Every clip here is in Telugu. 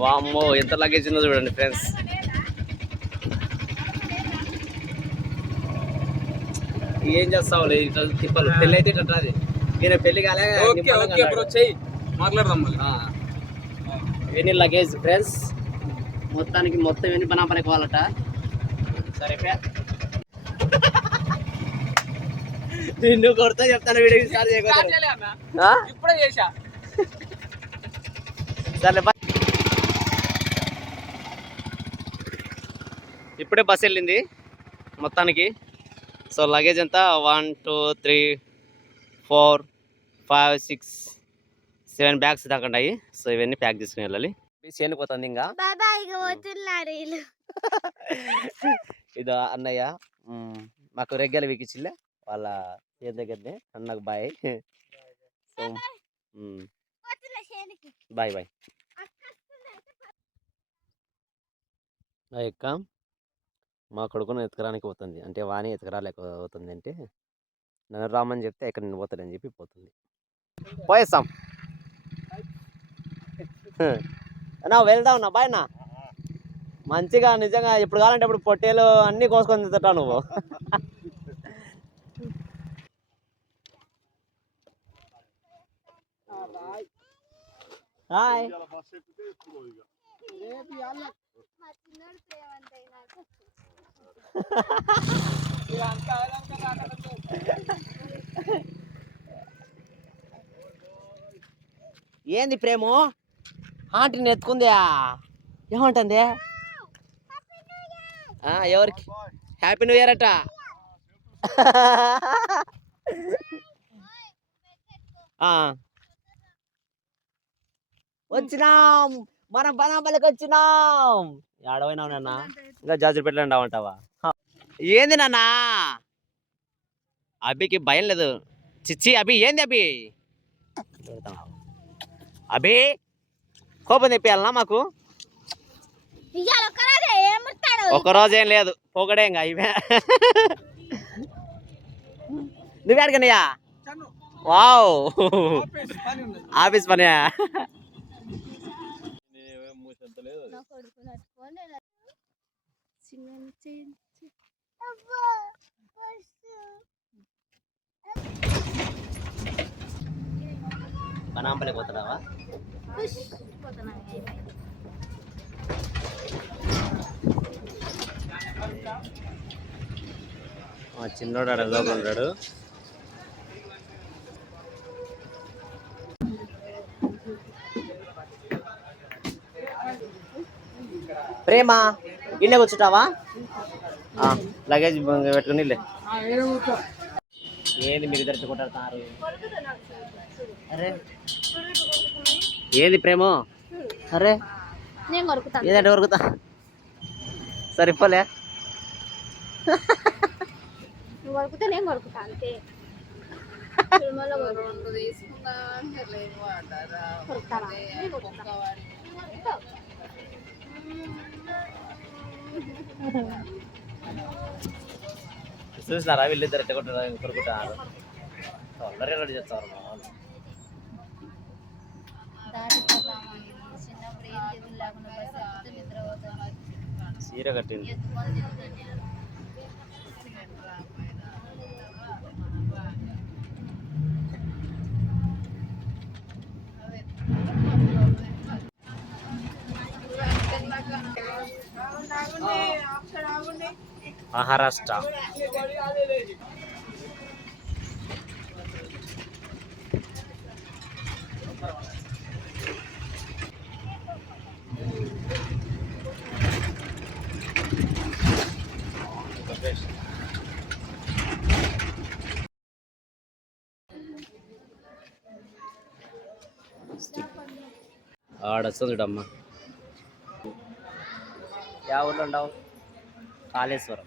వామ్మో ఎంత లగేజ్ ఉందో చూడండి ఫ్రెండ్స్ ఏం చేస్తావు ఇట్లా తిప్పలు. పెళ్ళి అయితే ఇట్లా రాదు. నేను పెళ్ళి కాలే మాట్లాడదాం. ఎన్ని లగేజ్ ఫ్రెండ్స్ మొత్తానికి మొత్తం ఎన్ని పనా పనికి వాళ్ళట? సరే. నిన్ను కొడతా చెప్తాను వీడియో స్టార్ట్ స్టార్ట్ చేయకూడదు? ఇప్పుడే చేసా సర్లే ఇప్పుడే బస్ వెళ్ళింది మొత్తానికి. సో లగేజ్ అంతా one two three four five six seven bags దాకా ఉన్నాయి సో ఇవన్నీ ప్యాక్ చేసుకుని వెళ్ళాలి. చేనుకు పోతుంది ఇంకా? ఇది అన్నయ్య మాకు రెగ్గలు వీకిచ్చిల్లే వాళ్ళ ఏ దగ్గరనే? అన్నకు బాయ్. Bye bye. ఆ యొక్క మా కొడుకును ఎత్తుకరానికి పోతుంది. అంటే వాణి ఎత్తుకరాలేకపోతుంది అంటే నన్ను రామని చెప్తే ఇక్కడ నేను పోతానని చెప్పి పోతుంది. పోయేస్తాం. నా వెళ్దాం నా బాయ్ నా మంచిగా నిజంగా ఎప్పుడు కావాలంటే ఇప్పుడు పొట్టేలు అన్నీ కోసుకొని తింటావు నువ్వు. హాయ్ మా చిన్నోడు ప్రేమంతా నాకు ఏంది ప్రేము? ఆంటీని ఎత్తుకుందా ఏమంటుంది? ఆ, ఎవరికి? హ్యాపీ న్యూ ఇయర్ అట. ఆ. వచ్చినాం. మనం బనాపల్లికి వచ్చినాం. ఏడవైనావు నాన్న? ఇంకా జాజులు పెట్టండి అంటావా ఏంది నాన్న? అభికి భయం లేదు. చిచ్చి అభి ఏంది అభి? అభి కోపం తెప్పియాలనా మాకు? రోజు ఏం లేదు పోగడే ఇంకా ఇవే. నువ్వే అడగనయ్యా? వావ్. ఆఫీస్ పని నా కొడుకు నట్టుకోండి చిన్న చిన్న పోతున్నావా? మా చిన్నోడు ఆడ లోపల ఉన్నాడు. ప్రేమ ఇల్లే కూర్చుంటావా? లగేజ్ పెట్టుకుని ఇల్లే. ఏంది మీరు ఇద్దరు కొట్టాడుతున్నారు అరే ఏంది ప్రేమ? అరే ఏదంటే వరకుతా సరిపోలే నువ్వు కొరుకుతే చూసినారా వీళ్ళిద్దరు ఎట్ట కొట్టారు కొరుకుంటారు తొందరగా రెడీ చేస్తారు మా వాళ్ళు. చిన్నప్పుడు ఎత్తుకొని తిరుగుతాను మహారాష్ట్ర ఆడొస్తుంది చూడమ్మా యా ఊర్లో ఉండవు కాళేశ్వరం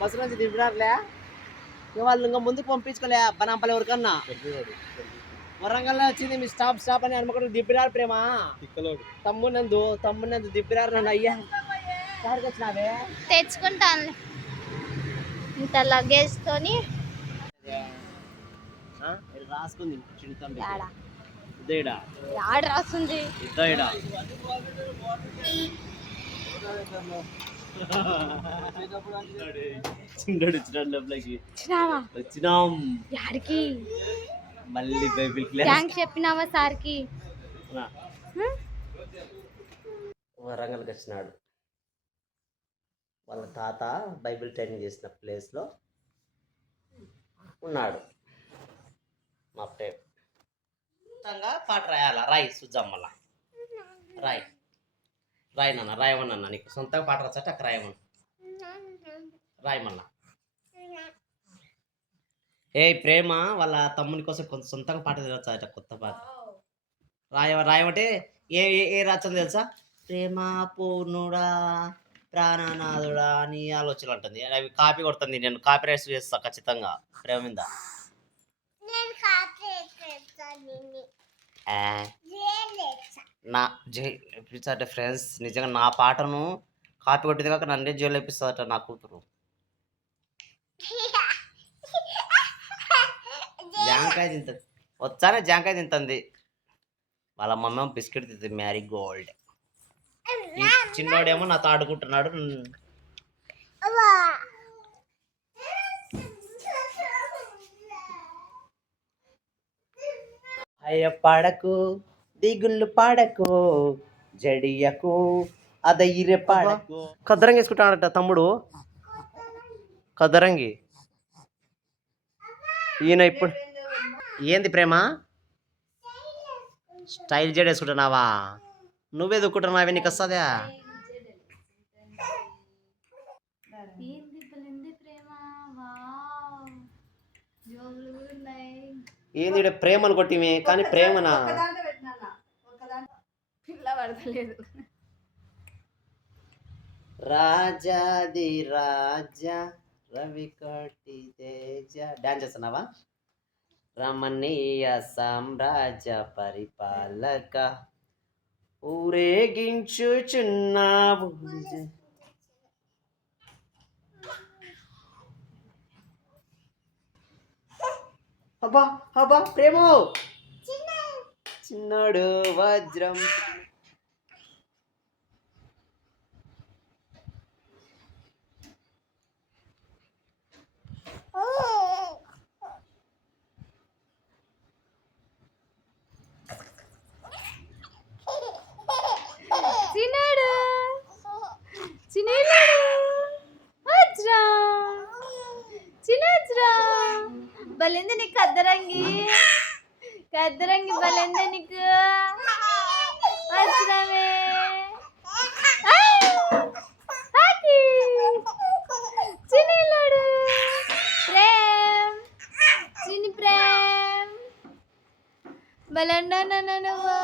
బస్సు నుంచి దింపినారులే? వాళ్ళు ఇంకా ముందుకు పంపించుకోలే బనాంపల్లి ఎవరికన్నా వరంగల్లో వచ్చింది మీ స్టాప్ స్టాప్ అని అనుకుంటే దిప్పినారు ప్రేమ? తమ్మునందు తమ్మునందు దిప్పినారు నన్ను అయ్యా. ఎక్కడికి వచ్చినావే? తెచ్చుకుంటాను ఇంత లగేజ్ తోని. రాసుకుంది చిన్న చిన్నడు వచ్చినాడు లోపలికి వచ్చినావా వచ్చినాం. యాడికి? మళ్ళీ బైబిల్ క్లాస్. థ్యాంక్స్ చెప్పినావా సార్కి? వరంగల్కి వచ్చినాడు. వాళ్ళ తాత బైబిల్ ట్రైనింగ్ చేసిన ప్లేస్లో ఉన్నాడు. మా మొత్తంగా పాట రాయాలా? రాయి సుజమ్మల. రాయి. రాయి నాన్న రాయమన్నా నీకు? సొంతంగా పాట రచ్చట అక్కడ రాయమన్నా. రాయమన్నా. ఏ ప్రేమ వాళ్ళ తమ్ముని కోసం కొంత సొంతంగా పాట తెరవచ్చట కొత్త పాట. రాయ రాయమంటే ఏ ఏ- ఏ రాచని తెలుసా? ప్రేమ పూర్ణుడా ప్రాణనాథుడా అని ఆలోచన ఉంటుంది అవి కాపీ కొడుతుంది. నేను కాపీ రైట్స్ చేస్తా ఖచ్చితంగా ప్రేమ మీద. నా జై అంటే ఫ్రెండ్స్ నిజంగా నా పాటను కాపీ కొట్టింది కాక నన్నే జైలు ఎప్పిస్తుందట నా కూతురు. జాంకాయ తింటుంది వచ్చానే జాంకాయ తింటుంది వాళ్ళ మమ్మీ బిస్కెట్ తింటుంది మ్యారీ గోల్డ్ ఈ చిన్నోడేమో నాతో ఆడుకుంటున్నాడు. అయ్య పాడకు దిగుళ్ళు పాడకు జడియకు అదయ్యిరే పాడకు. కద్దరంగి వేసుకుంటాడట తమ్ముడు. కద్దరంగి ఈయన ఇప్పుడు ఏంది ప్రేమ? స్టైల్ జడ వేసుకుంటున్నావా? నువ్వే దుక్కుంటున్నావే నీకు వస్తుందా? ఏంది ప్రేమను కొట్టిమే కానీ ప్రేమనా? పిల్ల పడతలేదు. రాజాది రాజా రవి కోటి తేజ. డాన్స్ చేస్తున్నావా? రమణీయ సామ్రాజ్య పరిపాలక ఊరేగించుచున్నావు అబ్బా అబ్బా ప్రేమో. చిన్నాడు వజ్రం. చిన్నాడు. చిన్నాడు. వజ్రా. చిన్నజ్రా. బలింది నీకు కద్దరంగి కద్దరంగి నీకు? వచ్చినవే ప్రేమ్. ప్రేమ్. బలండా నువ్వు.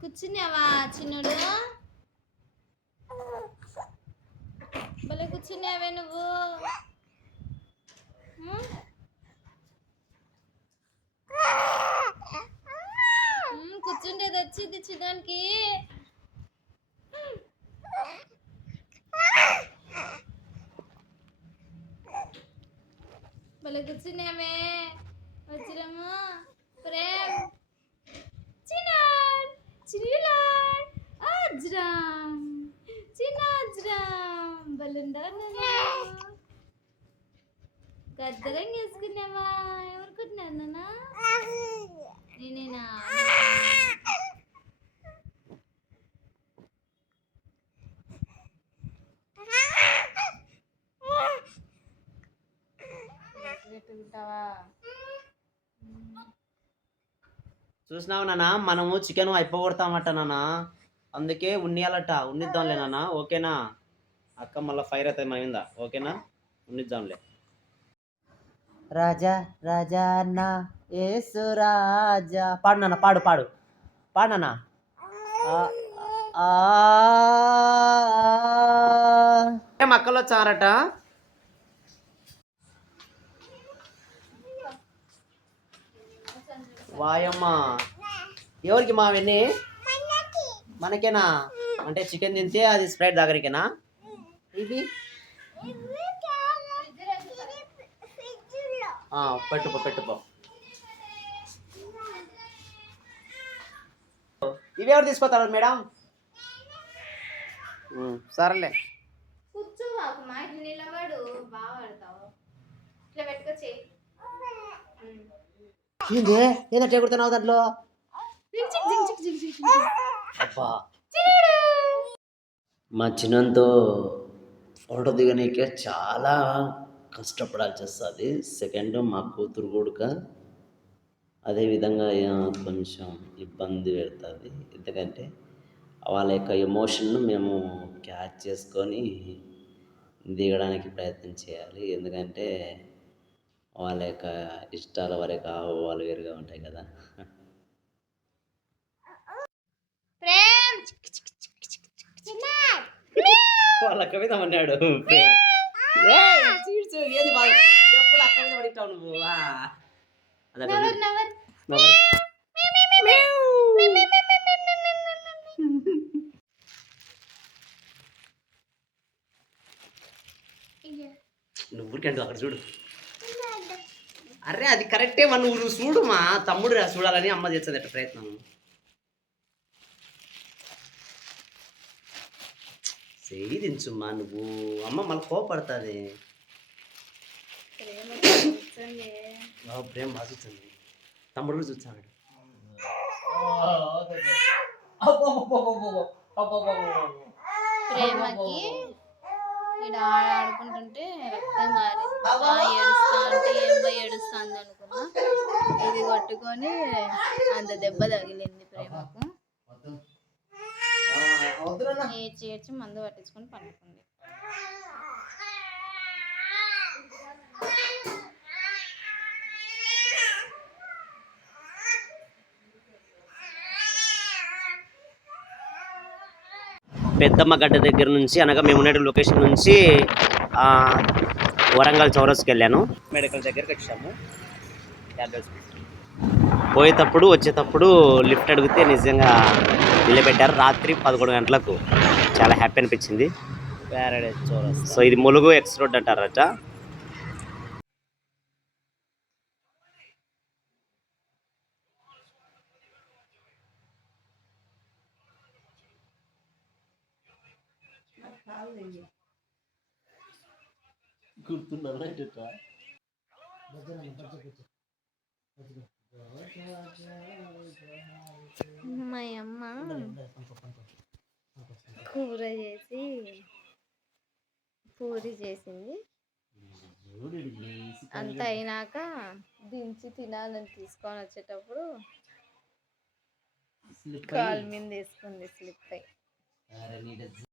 కూర్చున్నావా చిన్నోడు? భలే నువ్వు? ఉమ్? ఉమ్, కూర్చుండేది వచ్చింది చిన్నానికి. భలే కూర్చున్నావే. వచ్చిరమ్మా ప్రేమ్. చిన్నాడ్ చిన్నాడ్ అజ్రామ్. చిన్నాజ్రామ్ గద్దరం వేసుకున్నావా ఎవరుకుంటున్నారు నాన్న? చూసినావు నాన్న మనము చికెన్ అయిపోగొడతామట నాన్న. అందుకే ఉన్నియాలట ఉన్నిద్దాంలే నాన్న ఓకేనా? అక్క మళ్ళీ ఫైర్ అవుతుంది మన మీద ఓకేనా? ఉన్నిద్దాంలే రాజా రాజా అన్న ఏసురాజా పాడు నాన్న పాడు పాడు. పాడు నాన్న. ఆ, ఆ, ఏం అక్కలు వచ్చారట? వాయమ్మ. ఎవరికి మా వెన్ని? మనకేనా? అంటే చికెన్ తింటే అది స్ప్రైట్ దగ్గరికేనా? ఇది పెట్టుకో పెట్టుకో ఇవి ఎవరు తీసుకొస్తారు మేడం? సరేలే. కూర్చో మాకు మా ఇట్లా నిలబడు. బాగా పడతావు. ఇట్లా పెట్టుకొచ్చి ఏంది? ఏంటంటే ఎగురుతున్నావు దాంట్లో? అబ్బా. మా చిన్నంతో ఫోటో దిగనీకే చాలా కష్టపడాల్సి వస్తుంది. సెకండ్ మా కూతురు కొడుక అదేవిధంగా కొంచెం ఇబ్బంది పెడుతుంది. ఎందుకంటే వాళ్ళ యొక్క ఎమోషన్ను మేము క్యాచ్ చేసుకొని దిగడానికి ప్రయత్నం చేయాలి. ఎందుకంటే వాళ్ళ యొక్క ఇష్టాల వరకు వాళ్ళు వేరుగా ఉంటాయి కదా. ప్రేమ్! వాళ్ళ కవిత అన్నాడు ఏంది బాగా ఎప్పుడు అక్క మీద పడిటావు నువ్వు? నవ్వు. ఊరికంటే అక్కడ చూడు. అరే అది కరెక్టే మా నువ్వు చూడు మా తమ్ముడు చూడాలని అమ్మ చేస్తుంది ప్రయత్నం. చేయి దించుమ్మా నువ్వు. అమ్మ మళ్ళీ కోపడుతుంది. ప్రేమ బాగా చూస్తుంది తమ్ముడు కూడా చూస్తాడు ప్రేమకి ఇక్కడ ఆడుకుంటుంటే రక్తం కారింది బాగా ఏడుస్తా అంటే ఏం పోయి ఏడుస్తుంది అనుకున్నా. ఇది కొట్టుకొని అంత దెబ్బ తగిలింది ప్రేమకు ఏడ్చి ఏడ్చి మందు పట్టించుకొని పండుకుంది. పెద్దమ్మ గడ్డ దగ్గర నుంచి అనగా మేము ఉండే లొకేషన్ నుంచి వరంగల్ చౌరస్కి వెళ్ళాను. మెడికల్ దగ్గరికి వచ్చాము. పోయేటప్పుడు వచ్చేటప్పుడు లిఫ్ట్ అడిగితే నిజంగా నిలబెట్టారు. రాత్రి పదకొండు గంటలకు. చాలా హ్యాపీ అనిపించింది. సో ఇది ములుగు ఎక్స్ రోడ్ అంటారట. మా అమ్మ. కూర చేసి పూరి చేసింది. అంత అయినాక దించి తినాలని తీసుకొని వచ్చేటప్పుడు కాలు మీద వేసుకుంది స్లిప్ అయి.